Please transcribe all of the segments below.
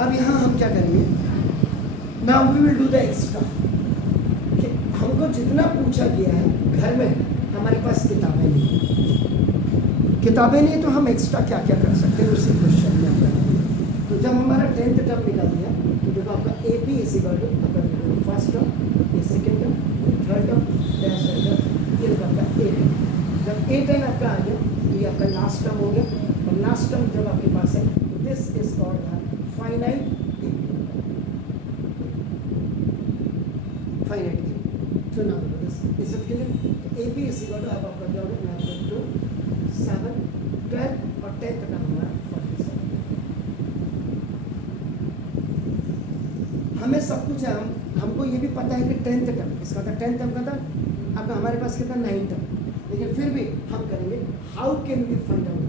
अब यहाँ हम क्या करेंगे, now we will do the extra. हमको जितना पूछा गया है, घर में हमारे पास किताबें नहीं है, किताबें नहीं तो हम एक्स्ट्रा क्या क्या कर सकते हैं उसी क्वेश्चन में हम करेंगे। तो जब हमारा 10th टर्म निकल गया तो देखो आपका A P is equal to first term, ये second term, third term, dash ये आपका ए टर्म। जब ए टर्म आपका आ गया तो ये आपका लास्ट टर्म हो गया, और लास्ट टर्म जब आपके पास है तो this is called finite finite. So now this is it clear? AP is equal to अब आपका क्या होगा, मैं आपको जो 7, 12 और 10 तक हमारा 47। हमें सब कुछ है, हमको ये भी पता है कि 10th टर्म इसका था, 10th टर्म का था आपका, हमारे पास कितना 9 टर्म, लेकिन फिर भी हम करेंगे how can we find out,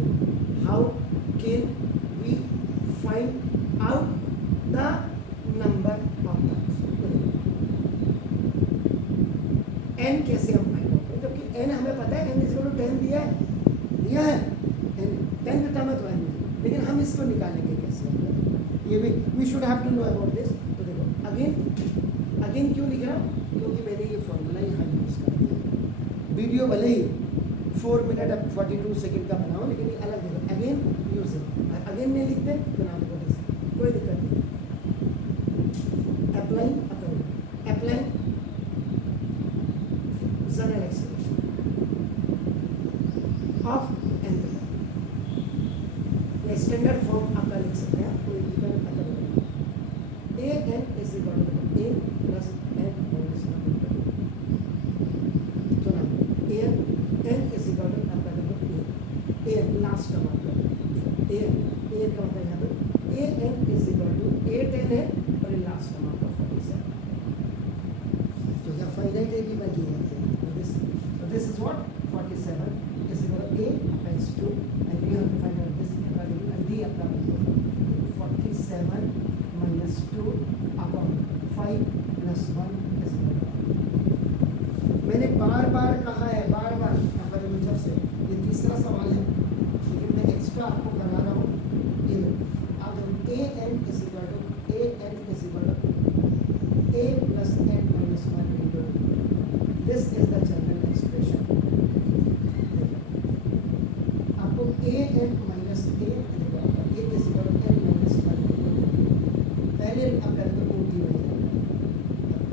how can we find out the number of terms. n कैसे हम फाइंड आउट करें, जबकि n हमें पता है, n इज इक्वल टू 10 दिया है n 10th टर्म है तो n, लेकिन हम इसको निकालेंगे कैसे, ये भी we should have to know about this. तो देखो अगेन क्यों लिख रहा हूँ, क्योंकि मैंने ये फॉर्मूला यहाँ यूज कर दिया। वीडियो भले ही 4 मिनट अब 42 सेकंड का बनाओ, लेकिन ये अलग देखो, अगेन यूज है, अगेन नहीं लिखते तो नाम को कोई दिक्कत नहीं। Apply general expression of nth term, ये स्टैंडर्ड फॉर्म आपका लिख सकते हैं, कोई दिक्कत नहीं। a n is equal to a plus n minus 1। तो ना n is equal to आपका देखो a लास्ट टर्म आपका a का मतलब यहाँ पे a n is equal to a 10 है और ये लास्ट टर्म आपका 47। तो जब फाइनाइट है कि मैं किया So this is what 47 is equal to a times 2, and we have to find out this value, and the value 47 minus 2 upon 5 plus 1 is equal to। मैंने बार कहा है, बार अगर जब से ये तीसरा सवाल है, लेकिन मैं एक्स्ट्रा आपको करा रहा हूँ। ये अब a n is equal to a plus n minus 1 into this is the general expression। आपको a n minus a मिलेगा, a is equal to n minus 1। पहले आप करेंगे o t बन जाएगा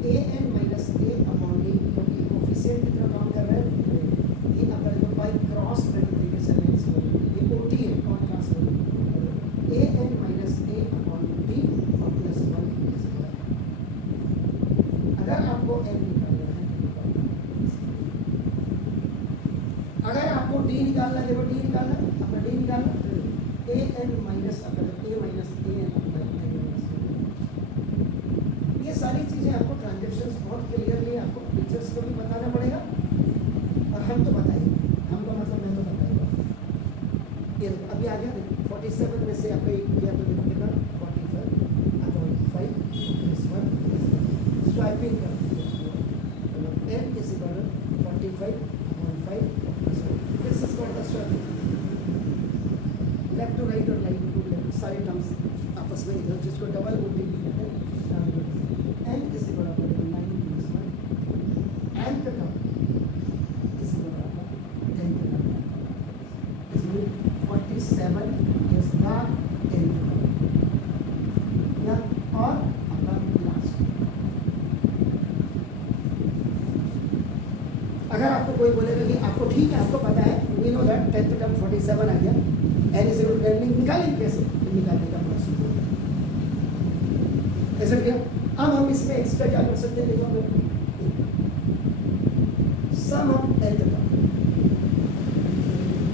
a n minus a upon d, क्योंकि coefficient की तरह काम कर रहा है, ये आप करेंगे बाय क्रॉस मल्टीप्लिकेशन में ये o t है और transfer a n minus a upon d और प्लस 1। अगर आपको n डी निकालना, देखो डी निकालना, अपना डी निकालना, A N minus A minus A N, ये सारी चीज़ें आपको ट्रांजेक्शन्स बहुत क्लियरली आपको टीचर्स को भी बताना पड़ेगा, और हम तो बताएंगे, हमको मतलब मैं तो बताएगा। ये अभी आ गया 47 में से आपका एक किया तो देखो कितना 45 अपॉन 5 प्लस 1 स्वाइपिंग कर n is equal to 45 upon 5 plus 1। This is called the swapping, left to right और राइट टू लेफ्ट सारे टर्म्स आपस में इधर, जिसको डबल वोटिंग भी कहते हैं। n is equal to 9 plus 1 n का टर्म इज इक्वल टू 10 का टर्म, इसलिए 47 इज द n या और अपना लास्ट। अगर आपको कोई बोलेगा कि आपको ठीक है, आपको पता है, we know that 10th term 47 आ गया, n इज इक्वल टू निकालेंगे कैसे, निकालने का प्रोसीजर ऐसा क्या। अब हम इसमें एक्स्ट्रा क्या कर सकते हैं, देखो सम ऑफ nth टर्म।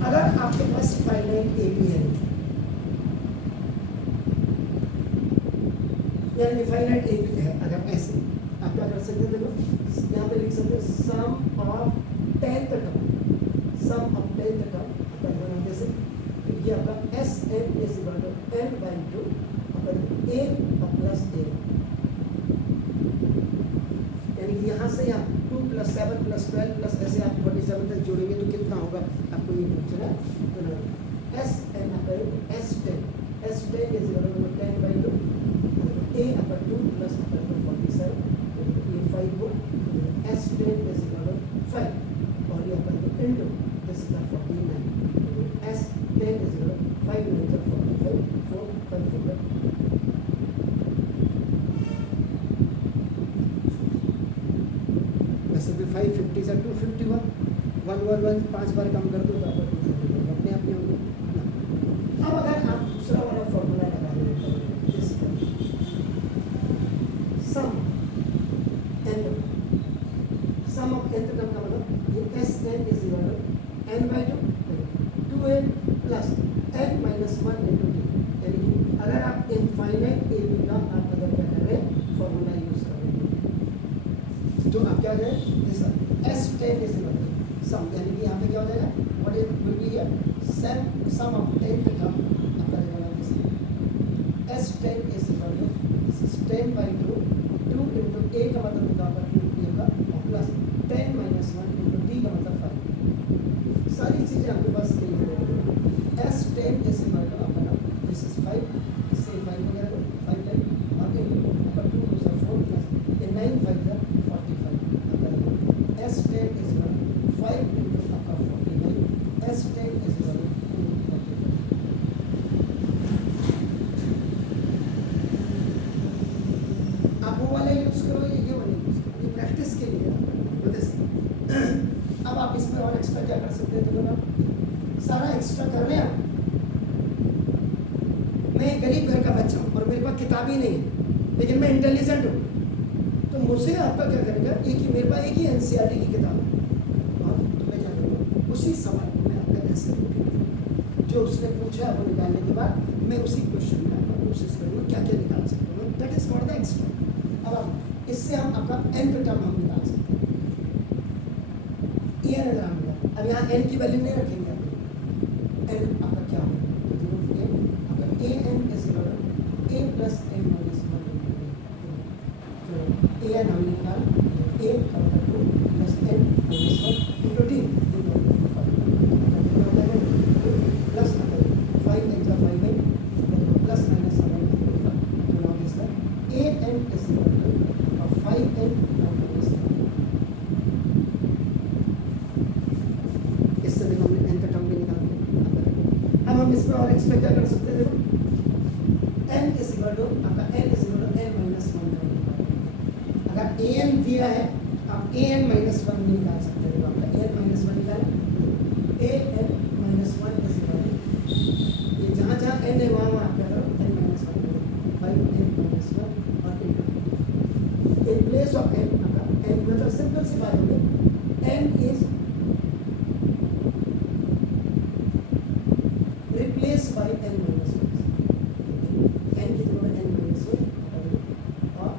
अगर आपके पास फाइनाइट ए पी है, यानी फाइनाइट ए पी है, अगर ऐसे आप क्या कर सकते हैं, देखो यहाँ पे लिख सकते हैं sum of 10th term, sum of 10th term जैसे ये आपका S N is equal to N by 2 अपन ए प्लस ए, यानी कि यहाँ से आप 2 + 7 + 12 प्लस ऐसे आप 47 तक जोड़ेंगे तो कितना होगा आपको ये पूछना है। S N S 10 is equal to 10 by 2 three सा 251, 111 5 बार कम कर दो तो आपका 255 अपने आप में होगा। अब अगर आप दूसरा वाला फॉर्मूला लगा रहे हो सम ऑफ nth टर्म का मतलब ये Sn is equal to n by 2 2n plus n minus 1 into D. यानी कि अगर आप इनफाइनाइट ए बी का आप अगर क्या कर रहे हैं फॉर्मूला यूज कर रहे हैं तो आप क्या करें S10 is equal to some, यानी कि यहाँ पे क्या हो जाएगा what it will be here sum of nth term आपका रहेगा S10 is equal to 10 by 2 2 into A का मतलब होगा आपका 2 ए का प्लस 10 माइनस 1 इंटू डी का मतलब 5। सारी चीज़ें आपके पास क्लियर है। S10 इज इक्वल टू आपका दिस इज 5 इससे 5 वगैरह 5 टाइम और इंटू आपका 2 टू 4 प्लस ये 9 5 आपका S10 is equal to 5 into आपका 49 S10 इज इक्वल टू 245। आप वो वाला यूज करो ये वाला यूज करो, ये प्रैक्टिस के लिए अब आप इसमें और एक्स्ट्रा क्या कर सकते हैं, देखो ना सारा एक्स्ट्रा कर रहे हैं। मैं गरीब घर का बच्चा हूँ और मेरे पास किताब ही नहीं है लेकिन मैं इंटेलिजेंट हूँ तो मुझे आपका क्या करेगा एक ही मेरे पास एक ही एनसीईआरटी की किताब है और तो मैं क्या करूँगा उसी सवाल को मैं आपका ऐसे जो उसने पूछा वो निकालने के बाद मैं उसी क्वेश्चन में आपका कोशिश करूँगा क्या क्या निकाल सकता हूँ। That is called the extra. अब आप इससे हम आपका nth टर्म हम निकाल सकते हैं n अगर हम निकाल अब यहाँ n की वैल्यू नहीं रखेंगे n आपका क्या होगा आपका an is equal to a plus n minus 1 तो an हमने निकाला a का मतलब 2 plus n minus 1 into d plus 5 extra 5 है प्लस माइनस 7 तो now this an is equal to 5n minus 3। इससे देखो हमने n का टर्म भी निकाल दिया। अब हम इसमें और एक्स्ट्रा क्या कर सकते हैं, देखो n इज इक्वल टू आपका n is equal to n minus 1। अगर an दिया है आप an माइनस 1 भी निकाल सकते हैं। आपका an माइनस 1 निकालें an minus 1 is equal to ये जहाँ जहाँ n है वहाँ वहाँ क्या करो n माइनस 1 करो 5n माइनस 1 और इन प्लेस ऑफ n आपका n मतलब सिंपल सी बात होगी n is replaced by n minus 1 n की जगह n minus 1 और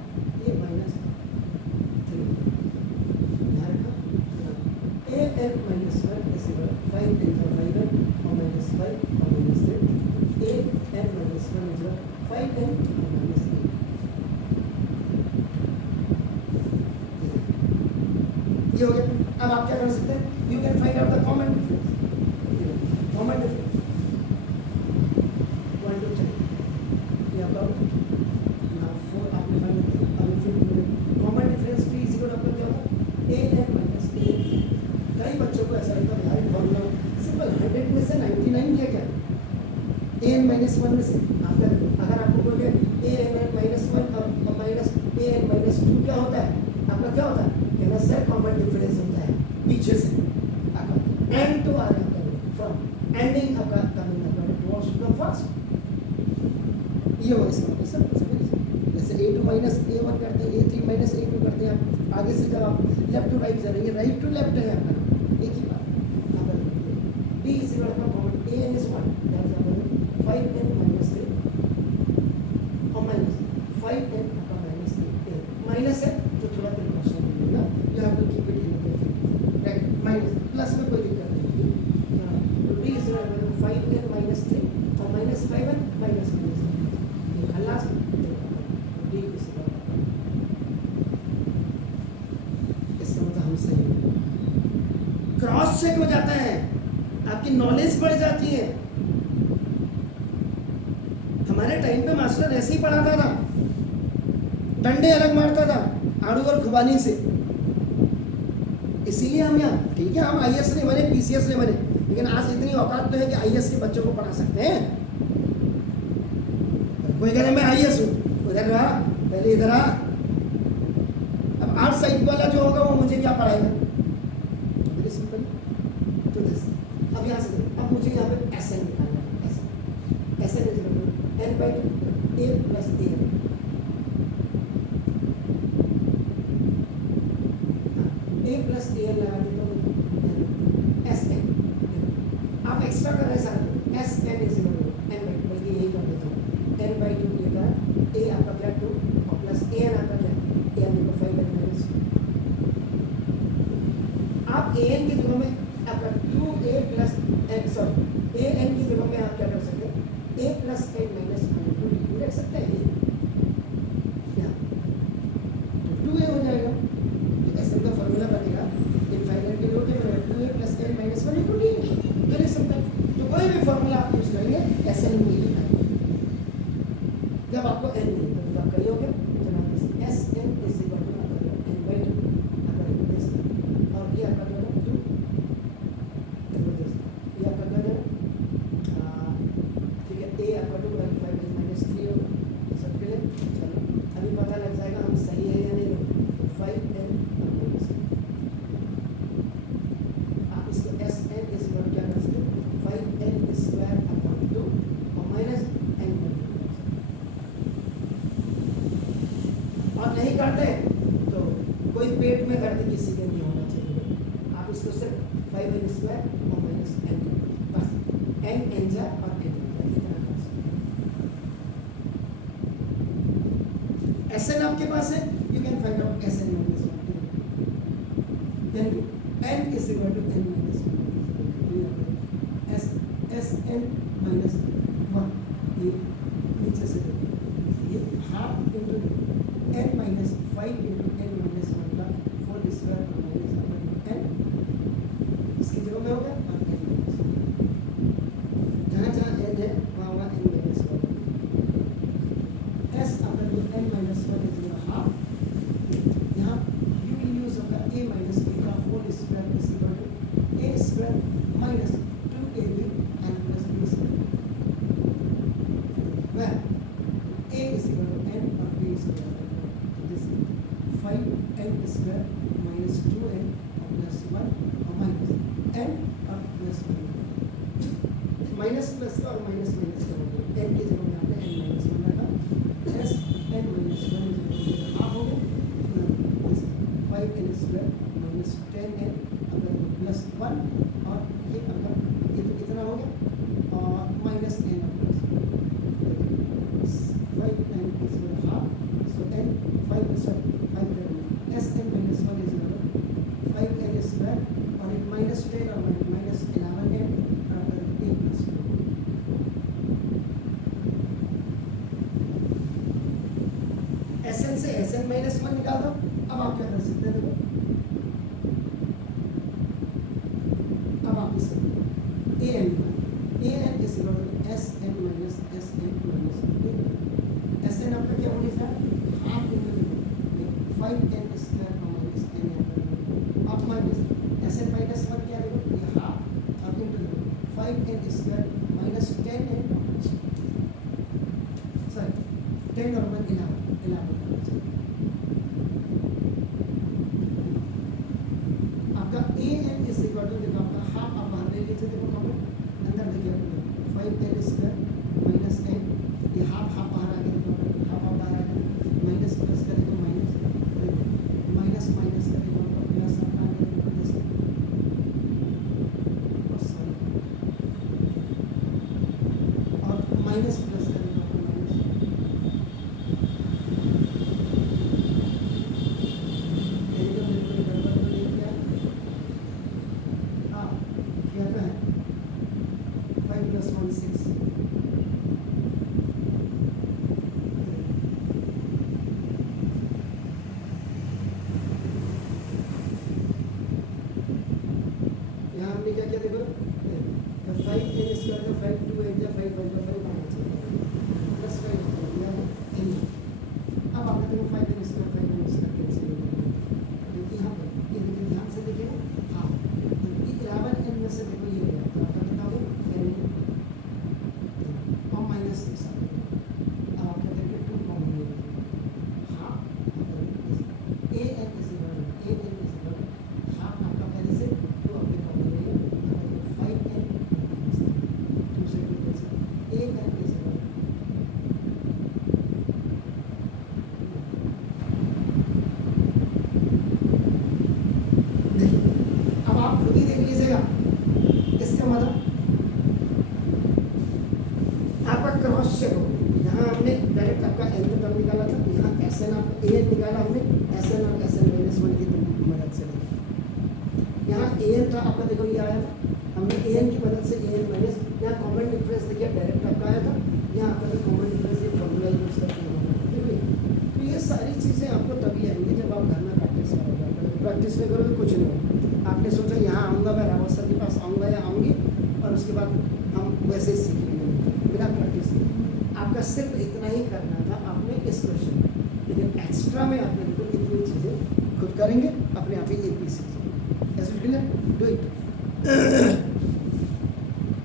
ये minus 3 ध्यान रखा a n minus 1 is equal to 5 into 5n और minus 5 और minus 3 a n minus 1 is equal to 5n और minus 8। ये हो गया। अब आप क्या कर सकते हैं, you can find out the common difference. Common difference common difference p is equal to क्या होता है an माइनस a। कई बच्चों को ऐसा लगता है यार फॉर्मूला सिंपल 100 में से 99 क्या क्या an माइनस 1 में से आपका अगर आपको बोले an माइनस 1 और माइनस an माइनस 2 क्या होता है आपका क्या होता है कहना सर कॉमन डिफरेंस होता है पीछे से आपका n तो आ रहा है फ्रॉम एंडिंग आपका कमिंग अपना टुवर्ड्स द फर्स्ट। ये हो इसका मतलब सर जैसे a2 माइनस a1 करते हैं a3 माइनस a2 करते हैं आप आगे से जब आप लेफ्ट टू राइट जा रहे हैं राइट टू लेफ्ट है आपका एक ही बात अगर b is equal to common an is 1 that is 5n minus 3 और माइनस 5n आपका माइनस 3 माइनस है तो थोड़ा प्रिकॉशन लेना you have to keep it in right minus plus में कोई दिक्कत नहीं तो b is equal to 5n minus 3 और minus 5n minus last D इसका मतलब हम सही क्रॉस चेक हो जाता है आपकी नॉलेज बढ़ जाती है। हमारे टाइम पे मास्टर ऐसे ही पढ़ाता था डंडे अलग मारता था आड़ू और खुबानी से, इसीलिए हम यहाँ ठीक है हम आईएएस नहीं बने पीसीएस नहीं बने लेकिन आज इतनी औकात तो है कि आईएएस के बच्चों को पढ़ा सकते हैं। कोई कह रहा मैं आईएएस हूँ उधर रहा पहले इधर आ अब आर्ट साइड वाला जो होगा वो मुझे क्या पढ़ाएगा अब यहाँ से अब मुझे यहाँ पे एस एन निकालना है, S N is N by A plus A N, A plus A N लगा देता हूँ एस एन। आप एक्स्ट्रा कर रहे हैं सारे, S N is N by two, बल्कि यही कर देता हूँ एन बाई टू लेकर ए आपका क्या टू और प्लस ए एन आपका क्या ए एन देखो 5 एन माइनस। आप ए एन की जगह में आपका 2a plus N sorry A N की जगह में आप क्या कर सकते हैं ए प्लस एन माइनस 2 लिख सकते हैं, ये 2a हो जाएगा, एस एन का फॉर्मूला बनेगा इनफाइनाइट के लोग क्या 2a plus N minus 1 D तो लिख सकते हैं। तो कोई भी फॉर्मूला आप यूज करेंगे एस एन में ही लिखना है जब आपको एन मिलेगा, तो आप कही हो गया जनाब S N is equal to N by two this और ये आपका क्या है 2 ये आपका क्या है ठीक है ए आपका 2 बाई 5 माइनस 3 होगा सबके लिए। चलो अभी पता लग जाएगा हम सही है या नहीं, तो 5n माइनस आप इसको एस एन इज इक्वल क्या कर सकते हैं 5n स्क्वायर अपॉन 2 और माइनस n और नहीं करते तो कोई पेट में दर्द किसी के नहीं होना चाहिए, आप इसको सिर्फ 5n स्क्वायर और माइनस n बस n n जा और n इतना कर सकते हैं। एस एन आपके पास है, you can find out S N minus 1 then n is equal to n minus 1 S S N minus 1 ये नीचे से ये half into n minus 5 into n minus 1 का होल स्क्वायर माइनस n इसकी जगह में हो गया और n माइनस जहाँ जहाँ n है वहाँ वहाँ n माइनस 1 s अगर जो n minus 1 is your half, यहाँ यू विल यूज होगा a माइनस b का whole square is equal to a square minus 2ab n plus b square where a is equal to n और b is equal to this 5n square minus 2n और plus 1 और minus n और plus 1 minus plus और minus minus करोगे n की जगह में आपने n माइनस 1 रखा s n minus 1 is equal to half हो गया 5n स्क्वायर माइनस 10n अगर प्लस 1 और ये अगर ये तो कितना हो गया और माइनस n और plus 5n is equal to half, so n 5 sorry 5 s n minus 1 is equal to 5n square और एक minus 10 और minus 11n बराबर a plus 2। Sn से Sn minus 1 निकाल दो, अब आप क्या कर सकते हैं देखो, अब आप इसे an is equal to Sn minus Sn minus 1 Sn आपका क्या होने जा half into 5n square minus n अब माइनस Sn माइनस 1 क्या देखो ये हाफ अब into 5n square minus 10n sorry 10 और 1 11 करना चाहिए। आपका an इज इक्वल टू देखो आपका हाफ आप बाहर ले लीजिए देखो कॉमन अंदर देखिए 5n स्क्वायर माइनस n ये हाफ हाफ बाहर आ गया हाफ हाफ बाहर आ गया माइनस प्लस करेंगे माइनस माइनस करेंगे प्लस अपना आ गया प्लस और माइनस प्लस करेंगे हाँ क्या है 5 + 1 6 ए एन निकाला हमने एस एन और एस एन माइनस वन की मदद से। यहाँ ए एन था आपका, देखो ये आया था, हमने ए एन की मदद से ए एन माइनस, यहाँ कॉमन डिफरेंस देखिए डायरेक्ट आपका आया था, यहाँ आपका कॉमन डिफरेंस ये फॉर्मूला यूज करके तो ये सारी चीज़ें आपको तभी आएंगी जब आप घर में प्रैक्टिस करोगे। प्रैक्टिस नहीं करोगे कुछ नहीं होगा। आपने सोचा यहाँ आऊँगा, मैं रावत सर के पास आऊँगा या आऊँगी और उसके बाद हम वैसे ही सीखेंगे बिना प्रैक्टिस के। आपका सिर्फ इतना ही करना था आपने इस क्वेश्चन में, लेकिन एक्स्ट्रा में आपने देखो इतनी चीज़ें खुद करेंगे, अपने आप ही एक भी सीखेंगे। ऐसे डू इट।